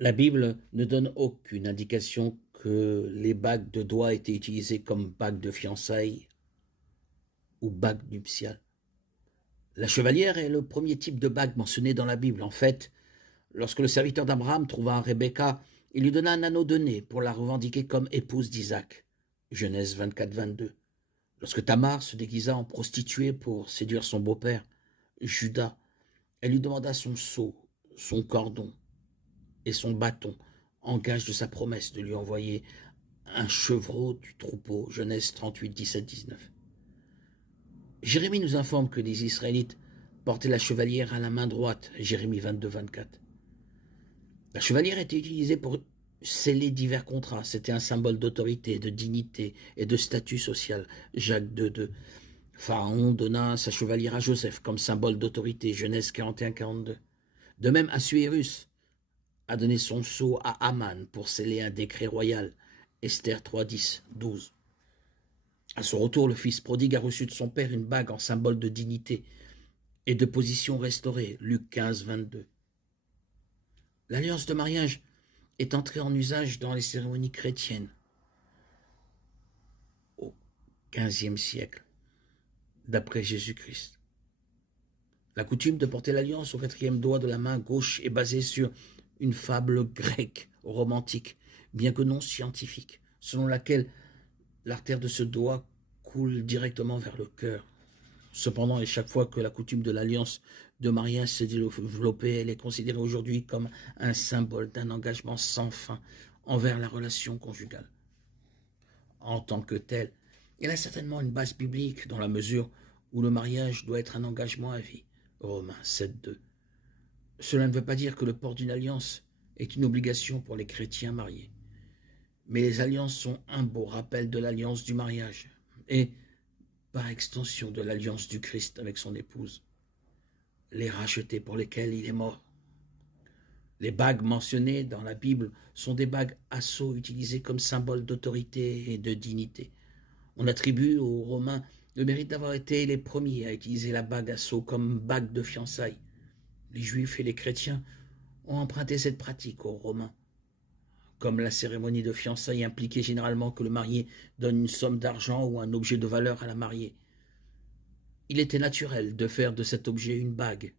La Bible ne donne aucune indication que les bagues de doigts étaient utilisées comme bagues de fiançailles ou bagues nuptiales. La chevalière est le premier type de bague mentionné dans la Bible. En fait, lorsque le serviteur d'Abraham trouva Rebecca, il lui donna un anneau de nez pour la revendiquer comme épouse d'Isaac. Genèse 24-22. Lorsque Tamar se déguisa en prostituée pour séduire son beau-père, Judas, elle lui demanda son sceau, son cordon et son bâton, en gage de sa promesse de lui envoyer un chevreau du troupeau. Genèse 38, 17, 19. Jérémie nous informe que les Israélites portaient la chevalière à la main droite. Jérémie 22, 24. La chevalière était utilisée pour sceller divers contrats. C'était un symbole d'autorité, de dignité et de statut social. Jacques 2, 2. Pharaon donna sa chevalière à Joseph comme symbole d'autorité. Genèse 41, 42. De même, Assuérus a donné son sceau à Aman pour sceller un décret royal. Esther 3, 10, 12. À son retour, le fils prodigue a reçu de son père une bague en symbole de dignité et de position restaurée. Luc 15, 22. L'alliance de mariage est entrée en usage dans les cérémonies chrétiennes au XVe siècle, d'après Jésus-Christ. La coutume de porter l'alliance au quatrième doigt de la main gauche est basée sur une fable grecque romantique, bien que non scientifique, selon laquelle l'artère de ce doigt coule directement vers le cœur. Cependant, et chaque fois que la coutume de l'alliance de mariage s'est développée, elle est considérée aujourd'hui comme un symbole d'un engagement sans fin envers la relation conjugale. En tant que telle, elle a certainement une base biblique dans la mesure où le mariage doit être un engagement à vie. Romains 7, 2. Cela ne veut pas dire que le port d'une alliance est une obligation pour les chrétiens mariés. Mais les alliances sont un beau rappel de l'alliance du mariage et, par extension, de l'alliance du Christ avec son épouse, les rachetés pour lesquels il est mort. Les bagues mentionnées dans la Bible sont des bagues à sceau utilisées comme symbole d'autorité et de dignité. On attribue aux Romains le mérite d'avoir été les premiers à utiliser la bague à sceau comme bague de fiançailles. Les Juifs et les chrétiens ont emprunté cette pratique aux Romains. Comme la cérémonie de fiançailles impliquait généralement que le marié donne une somme d'argent ou un objet de valeur à la mariée, il était naturel de faire de cet objet une bague.